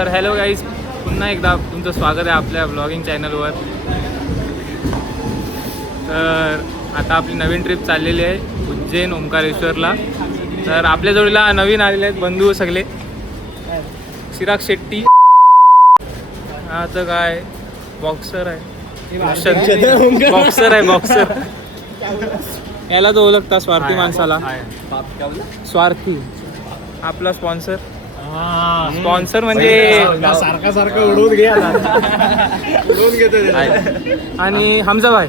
तर hello guys, पुन्हा एकदा तुमचं स्वागत आहे आपल्या ब्लॉगिंग चॅनलवर. तर आता आपली नवीन ट्रिप चाललेली आहे उज्जैन ओंकारेश्वरला. तर आपल्या जोडीला नवीन आलेले आहेत बंधू सगळे. चिराग शेट्टी हा तर काय बॉक्सर आहे, बॉक्सर आहे बॉक्सर. याला तो ओळखता स्वार्थी माणसाला. स्वार्थी आपला स्पॉन्सर. स्पॉन्सर म्हणजे सारखं उडवून घे उडवून घेतो. आणि हमजा भाई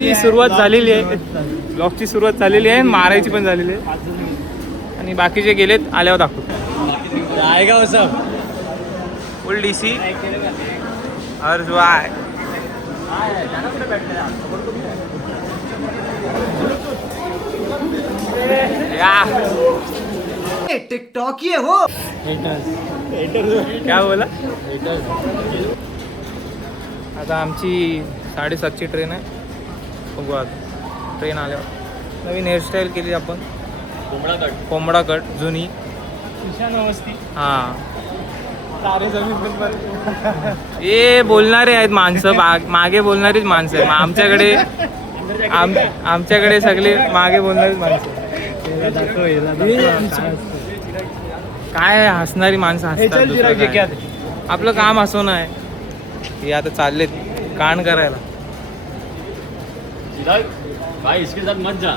ची सुरुवात झालेली आहे, ब्लॉगची सुरुवात झालेली आहे, मारायची पण झालेली आहे. आणि बाकीचे गेलेत, आल्यावर दाखवतो. आहे का असं फुल DC हर्ष भाई. टिकटॉक ये हो क्या बोला. आता आमची 7:30ची ट्रेन आहे. बघू आता ट्रेन आल्यावर. नवीन हेअरस्टाईल केली आपण, कोंबडा कट जुनी. हां हे बोलणारे आहेत माणसं, मागे बोलणारीच माणसं आहे. आमच्याकडे सगळे मागे बोलणारीच माणसं. काय हसणारी माणसं हसतात. आपलं काम हसवणं आहे. हे आता चाललेत कांड करायला. भाई इसके साथ मत जा,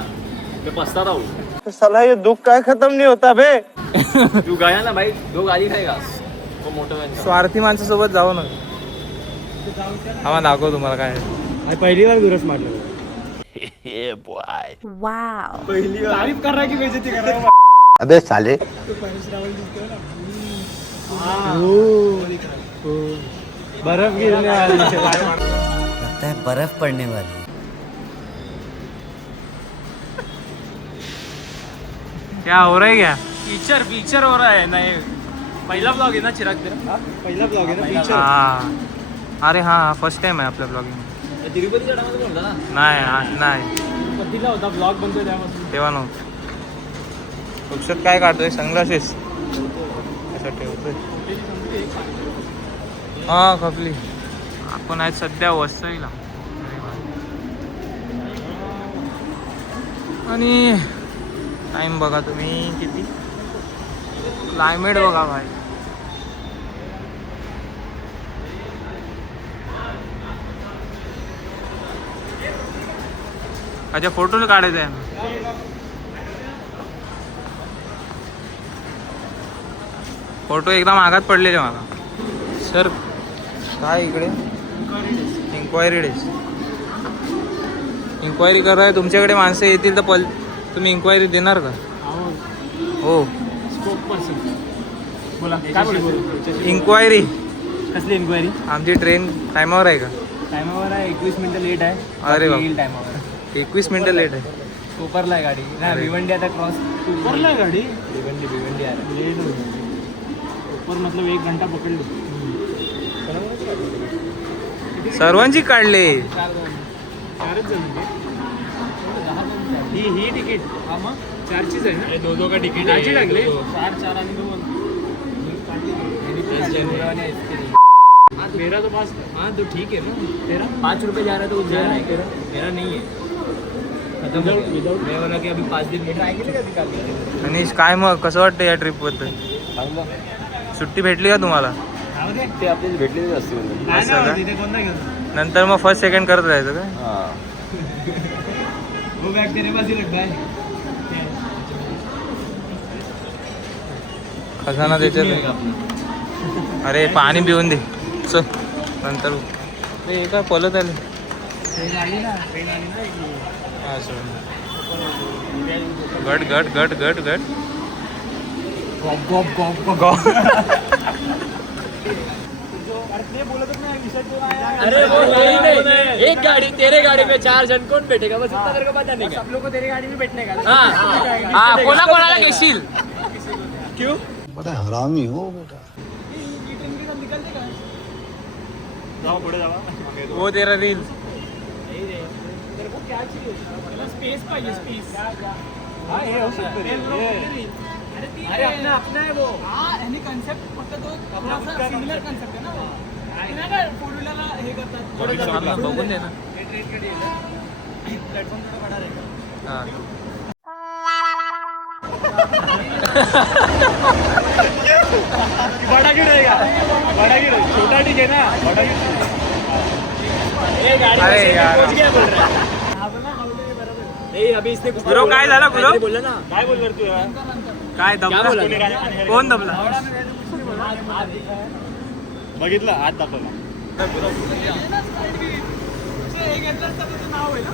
मैं पछता हूँ. साला ये दुख काय खत्म नहीं होता बे. तू गया ना भाई, 2 गाली खाएगा वो मोठं मॅन. स्वार्थी माणसासोबत जाऊ ना. आम्हाला दाखव तुम्हाला काय. पहिली बार गुरस मारलं. वाव. तारीफ कर रहा है कि बेइज्जती कर रहा है. अबे साले बर्फ गिरने वाली है. लगता है बर्फ पड़ने वाली है. क्या हो रहा है क्या. फीचर हो रहा है. नहीं पहिला ब्लॉग आहे ना चिराग तेरा. पहिला ब्लॉग आहे ना फीचर. हा अरे हां फर्स्ट टाइम आहे आपल्या ब्लॉगिंग. तिरुपतीच्या टायमाला बोलता ना. नाही तिरुपतीला होता ब्लॉग बनतोय त्यापासून. तेव्हा नव्हतं. औषध काय काढतोय सनग्लासेस असं ठेवतोय. हां खपली. आपण आज सध्या वसईला आणि टाइम बघा तुम्ही किती. क्लायमेट बघा भाई. अच्छा फोटो काढायचा आहे. फोटो एकदम मागात पडलेले मला. सर काय इकडे इन्क्वायरी डेस. इन्क्वायरी कराय तुमच्याकडे माणसं येतील तर तुम्ही इन्क्वायरी देणार का. हो बोला काय बोलतो. इन्क्वायरी. कसली इन्क्वायरी. आमची ट्रेन टायमावर आहे का. टायमावर आहे. 21 मिनिटं लेट आहे. अरे येईल टायमावर. 21 मिनिटं लेट आहे. कोपरला आहे गाडी. नाही भिवंडी आता क्रॉस. कोपरला आहे गाडी. भिवंडी आहे. लेट होईल. कोपर मतलब 1 घंटा पकड लो. सर्वांची काढले. 4 जण ही तिकीट. हा मग 4चीच आहे ना. 2 का तिकीट टाकले. 4 आणि 2. मेरा तो पास. हाँ तो ठीक है ना. तेरा 5 रुपये जा रहा है तो जा रहा है. मेरा नहीं है. खत्म हो गया. मैं बोला कि अभी 5 दिन में ट्राई केले का. आणि काय मग कसं वाटतं या ट्रिपबद्दल. सुट्टी भेटली का तुम्हाला. ते आपल्याला भेटलेली असते. असं का? नंतर मग फर्स्ट सेकंड करत राहायचं काय. वो बैग तेरे पास ही रखा है. खजाना देते. अरे पाणी पिऊन दे चल नंतर. ते का पलत आले. ट्रेन आली ना. गट गट गट गट गट गॉप गॉप गॉप गॉप. अरे वो नहीं. एक गाड़ी तेरे गाड़ी में 4 जन कौन बैठेगा. बस इतना तेरे को पता नहीं. सब लोग को तेरी गाड़ी में बैठने का. हा कोणाला घेशील. क्यों. बड़ा हरामी हो बेटा. जाओ पुढे जावा. वो तेरा रील. तेरे को क्या चाहिए. स्पेस पाहिजे. स्पेस. हा हे हो शकतं रे. अरे अपना अपना है वो कन्सेप्ट फक्त तो सिमिलर कन्सेप्ट आहे ना वो. नाही का फोर व्हीलरला हे करतात बघून दे ना. प्लेटफॉर्म थोड़ा बड़ा रहेगा. हा. बड़ा क्यों रहेगा? बड़ा क्यों रहेगा? छोटा ठीक है ना, बड़ा क्यों? ये गाड़ी अरे में यार. पहुंच गया बोल रहा है. नहीं अभी इसने कुछ गुरु काय झालं गुरु? बोला ना. काय बोलणार तू यार? काय क्या बोला? दबला कोण दबला? बघितलं आज दाखवला. हे घेतलं तर त्याचं नाव आहे ना.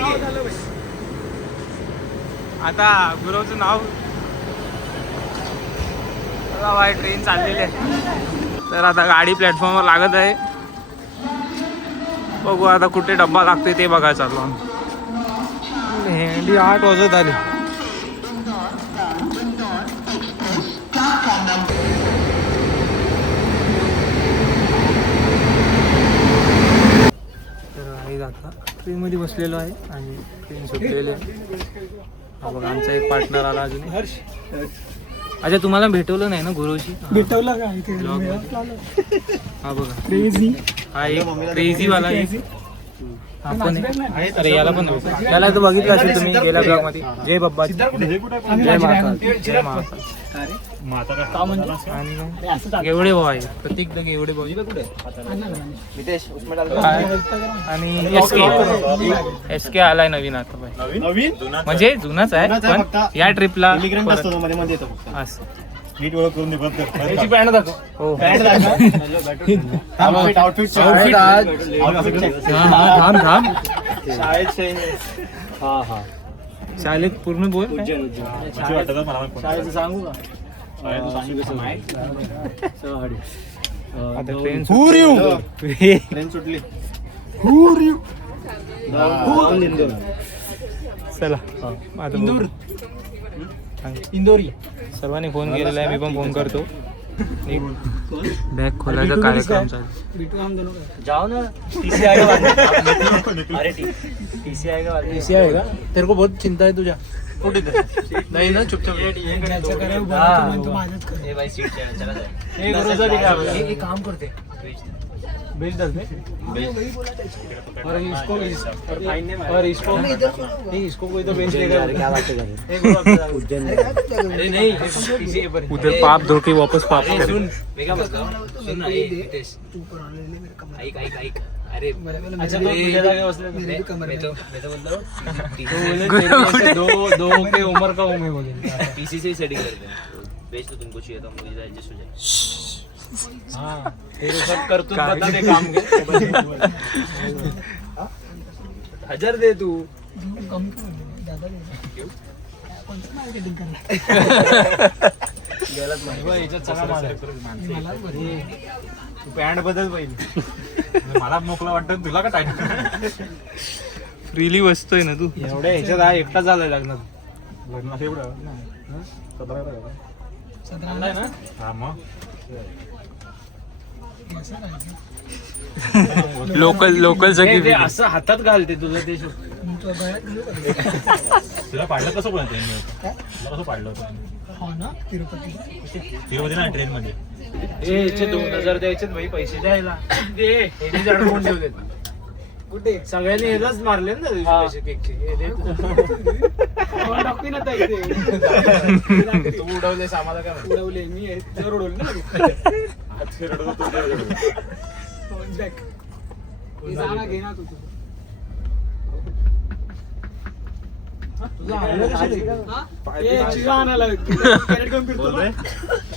नाव झालं बाई. आता गुरुचं नाव बघा बाय, ट्रेन चाललेली आहे. तर आता गाडी प्लॅटफॉर्मवर लागत आहे. बघू आता कुठे डब्बा लागतोय ते बघायला चाललो आम्ही. भेंडी 8 वाजत आली. तर आहे आता ट्रेनमध्ये बसलेलो आहे आणि ट्रेन सुटलेली आहे. हा बघा आमचा एक पार्टनर आला अजून. हर्ष अच्छा तुम्हाला भेटवलं नाही ना गुरुशी? भेटवला का इथे हा बघा क्रेझी हा एक क्रेझी वाला आहे. आपण अरे याला पण भेटू. याला तर बघितलं असेल तुम्ही गेल्या ब्लॉग मध्ये. जय बाप्पा, जय महाकाल, जय महाकाल. का म्हणजे? आणि एवढे भाऊ आहे प्रत्येक दग एवढे भाऊ नितेश उसमें डाल. आणि एस के आलाय नवीन आता बाई. नवीन म्हणजे जुनाच आहे पण या ट्रिपला मध्ये मध्ये येतो फक्त. असं नीट ओळख करून दे बघ. त्याची पॅन्ट दाखव. हो आउटफिट थांब थांब. हा हा शाळेत पूर्ण बोल काय? शाळेचं सांगू का? आता ट्रेन ट्रेन सुटली. चला आता इंदोरी. सर्वांनी फोन केलेला आहे, मी पण फोन करतो. बॅग खोलायचा कार्यक्रम चालू. जाओ ना. टीसी आएगा बाद में. अरे टीसी आएगा बाद में. टीसी आएगा. तेरे को बहुत चिंता है तुझा. नहीं ना चुपचाप. ये भाई सीट चला जाए. एक काम करते बेच डालते और इसको नहीं, इसको कोई तो बेच लेगा. क्या बात कर. अरे नहीं किसी पर उधर पाप धो के वापस पाप करे. सुन मैं क्या बोलता हूँ. सुन ना ये नितेश. ऐक ऐक ऐक. अरे अच्छा मैं तो बोलता हूँ दो के उम्र का हूँ मैं. बोले टीसी से ही सेटिंग करते हैं. बेच तो तुमको चाहिए तो मुझे एडजस्ट हो जाए. हाँ तेरे सब कर तू बता दे काम के. 1000 दे तू. तू पॅन्ट बदल पाहिजे. मला मोकळा वाटतं तुला का टाइम. फ्रीली बसतोय ना तू. एवढ्या ह्याच्यात हा एकटा झालाय लग्नात. लग्नात एवढं ना. हा मग लोकल सगळी ते असं हातात घालते तुला ते. तुला पाडलं कसं पण कसं पाडलं होतं तिरुपती ना ट्रेन मध्ये. 2000 द्यायचे भाई पैसे द्यायला. अडकून ठेवले कुठे. सगळ्यांनी यालाच मारले ना पैसे केकचे. तू उडवलेस आम्हाला काय उडवले मी जर उडवले ना जाना घे ना तू.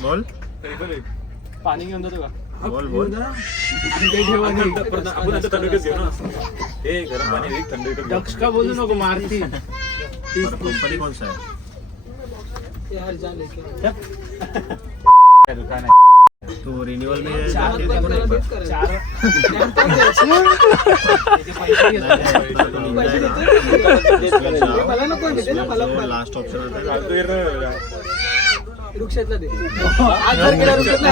बोल पाणी घेऊन जातो का? बोल बोल. दक्ष का बोलू नको मारती. कंपनी कौन सा है? यार जा लेके दुकान है. तो रिन्यूअल में मला नको देते ना मला. लास्ट ऑप्शन रुक्षेतला दे आज जर गेला रुक्षेतला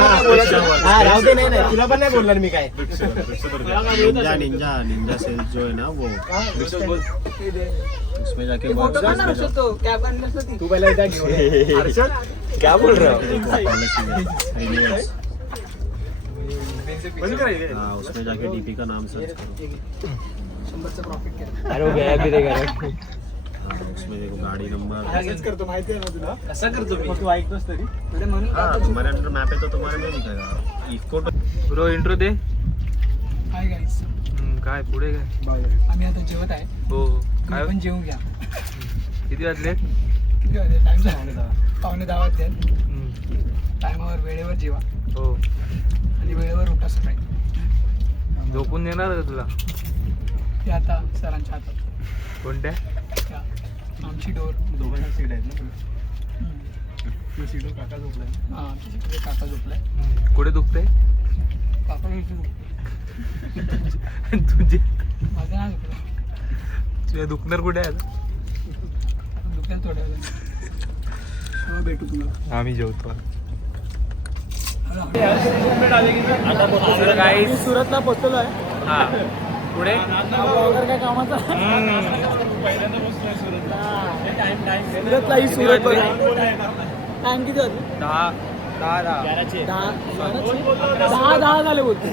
राहू दे. नाही तुला पण नाही बोलणार मी काय. निंजा निंजा निंजा सेल्स जो है ना वो उसमें जाके फोटो काढणार रुक्षेत तो कॅब आणली असतं ती तू पहिला इथं घेऊन ये. क्या बोल रहा हो? हाँ उसमें जाके डीपी का नाम सर्च करो. 100चं प्रॉफिट केलं अरे वो गया भी देगा. हाँ उसमें देखो गाड़ी नंबर. असंच करतो माहिती आहे ना तुला कसा करतो मी? तू ऐकतोस तरी अरे म्हणून हाँ तुम्हारे अंदर मैप है तो तुम्हारे में दिखेगा. इको ब्रो इंट्रो दे. हाय गाईस काय पुढे काय आम्ही आता जेवत आहे हो काय काय पण जेवून घ्या किती वाजले? किती वाजले टाइम झाला 9:15 वाजले टायमावर वेळेवर जेवा हो आणि वेळेवर उठा सकाळी झोपून देणार का तुला? ते आता सरांच्या हातात कोणत्या? त्या आमची डोर दोघांची सीट आहेत ना. तू सीडो काका झोपलाय हां तिकडे काका झोपलाय कुठे दुखते? काका इथे झोपलाय तुझे माझं नाही झोपलं तुझ्या दुखणार कुठे आहे आता? दुखेल थोड्या वेळाने भेटू तुम्हाला आम्ही जेवतो काही सुरतला पोहोचलो आहे हा पुढे वगैरे काय कामाचा सुरतला ही सुरत बघा टाइम किती होते 10 झाले बोलते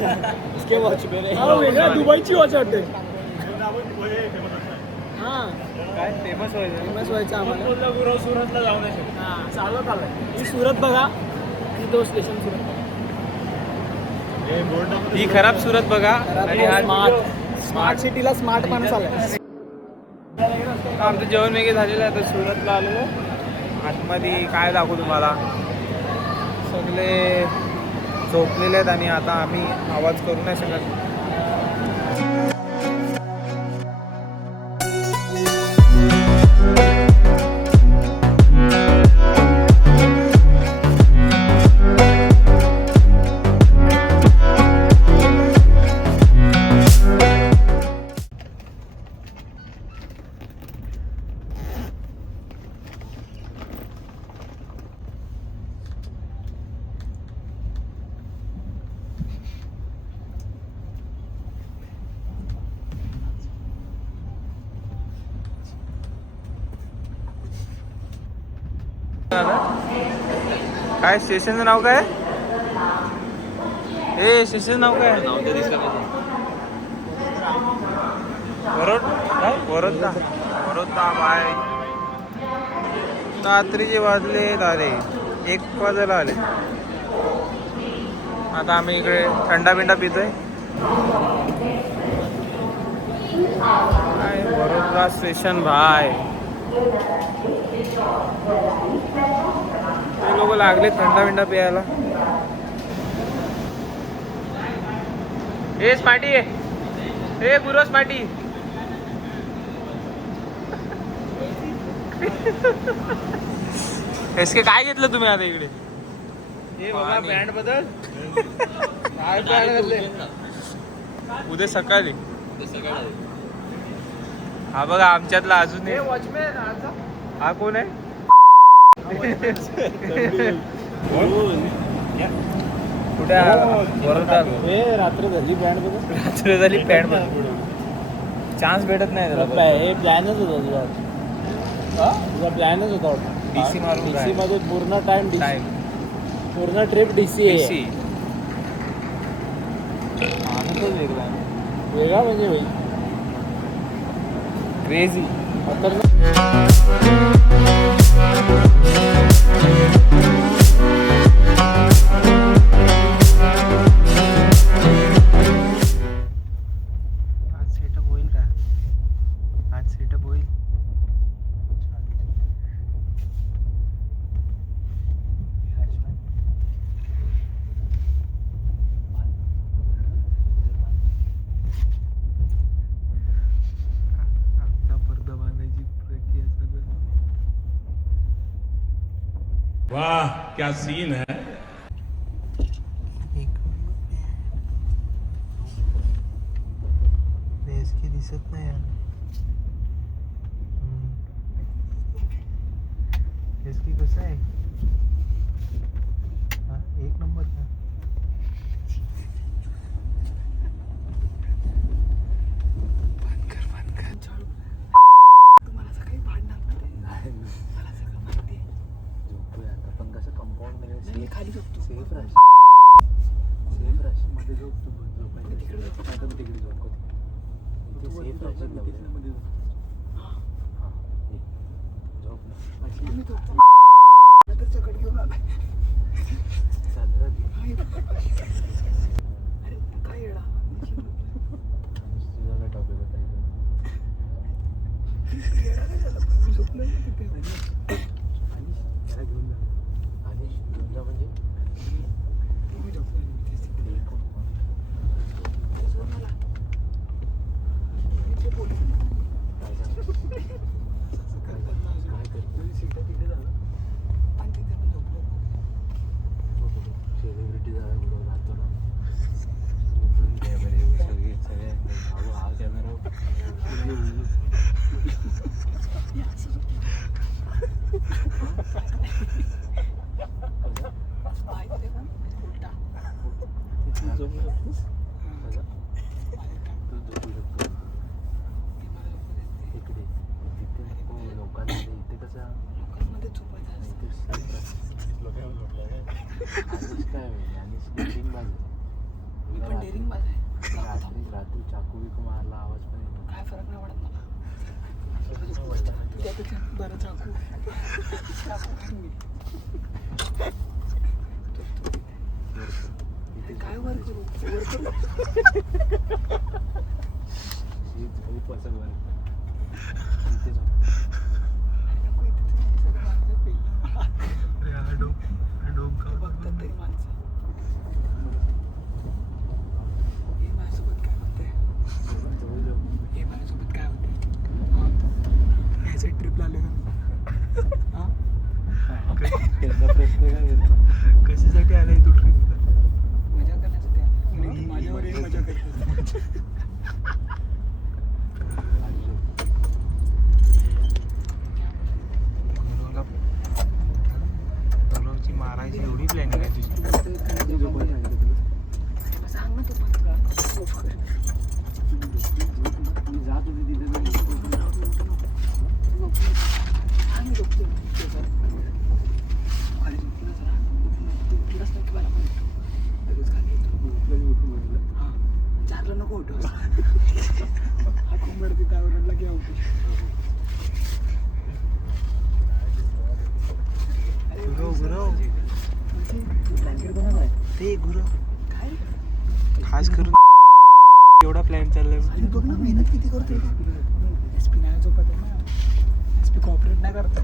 वेगळ्या दुबईची वॉच वाटते हां काय फेमस व्हायचं? फेमस व्हायचं आम्हाला सुरतला जाऊ नाही शकत हां चालत आलंय ही सुरत बघा आणि तो स्टेशन सुरत ही खराब सुरत बघा आणि हा स्मार्ट सिटीला स्मार्ट माणूस आलाय आमचं जेवण वगैरे झालेलं आहे. आता सुरतला आलेलो आतमध्ये काय दाखवू तुम्हाला. सगळे झोपलेले आहेत आणि आता आम्ही आवाज करू नाही शकत. काय स्टेशनचं नाव काय? हे स्टेशनचं नाव काय? वरोधा बाय. रात्रीचे वाजले अरे 1 वाजायला आले. आता आम्ही इकडे थंडा बिंडा पितोय. वरोधा स्टेशन भाय. ते लोक लागले थंडा बिंडा प्यायला. ए स्मार्टी ए गुरु स्मार्टी. एसके काय घेतलं तुम्ही आता इकडे? हे बाबा बँड बदल. काय बँड घातले? उद्या सकाळी. हा बघा आमच्यातला अजून एक वॉचमॅन. हा कोण आहे? कुठे रात्र झाली बँड बदल. चान्स भेटत नाही त्याला. हे प्लॅनच होता तुझा प्लॅनच होता. डीसी मारून डीसी मध्ये पूर्ण टाइम टाइम पूर्ण ट्रिप डीसी आहे. डीसी आनंदच वेगळा म्हणजे भाई क्रेझी. आज सेटअप होईल का? आज सेटअप होईल. आमचा पडदा बांधायची प्रक्रिया चालू आहे. वाह क्या सीन है. की दिसत नाही यार. की कसं आहे? एक नंबर तुम्हाला सकाळी भांडणार नाही. मला सगळं माहिती आहे. झोपूया आता पण कसं कंपाऊंड मध्ये मी खाली झोपतो. सेफ राहशील मध्ये झोपतो झोपायचं तिकडे तिकडे झोपतो इथे सेफ राहशील ना मध्ये झोप ना मी झोपतो. नंतर चकट घेऊन आलाय. साजरा अरे काय येडा. तुझा काय टॉपिक होता येडा नाही झाला पण मी झोपलो ना तिथे. त्याला घेऊन जा आणि घेऊन जा म्हणजे मी झोपलो तेच तिथे. सोड मला. इथे बोल. काय करतो सीटा तिथे झालं आणि तिथे मी झोपलो. सेलिब्रिटी झाला बरोबर राहतो ना उचलून कॅमेरे सगळे सगळे हा कॅमेरा माहिती पण उलटा. तिथे झोपू शकतोस तू झोपू शकतो इकडे तिथे हो लोकांमध्ये इथे कसं लोकांमध्ये झोपायचं असतं. इथे आणिच काय होईल आणि स्लिपिंग बाजू मी पण डेअरिंग बाज आहे. रात्री चाकू बिकू मारला आवाज पण येतो काय फरक नाही पडत मला. त्यापेक्षा बरं चाकू खाईन मी. इथे काय वर करू वर करू. खूप असं वर इथे झोप नको इथे तुम्ही सगळं माणसं पेललं. बघतात तरी माणसं. हे माझ्यासोबत काय म्हणते. हे माझ्यासोबत काय होते. यासाठी ट्रिपला आले ना. त्यांचा प्रश्न काय घेतो कशासाठी आलाय तू ट्रिपला? मजा करण्याचं त्या माझ्यावरही मजा करतात. गुरुची मारायची एवढी प्लॅनिंग आहे तुझी. सांग ना तू पण. मी जात होते तिथे आम्ही झोपतो. खाली झोपतो ना जरा. उठलाच नाही की मला पण उठतो. लगेच खाली येतो. हां चारला नको उठू. हा कोंबड तिथे आवडला की उठू. गुरव ब्लँकेट कोणाला आहे. ते गुरव काय खास करून एवढा प्लॅन चाललाय. आणि बघ ना मेहनत किती करतोय. एस पी नाही झोपत आहे ना. एस पी कॉपरेट नाही करत.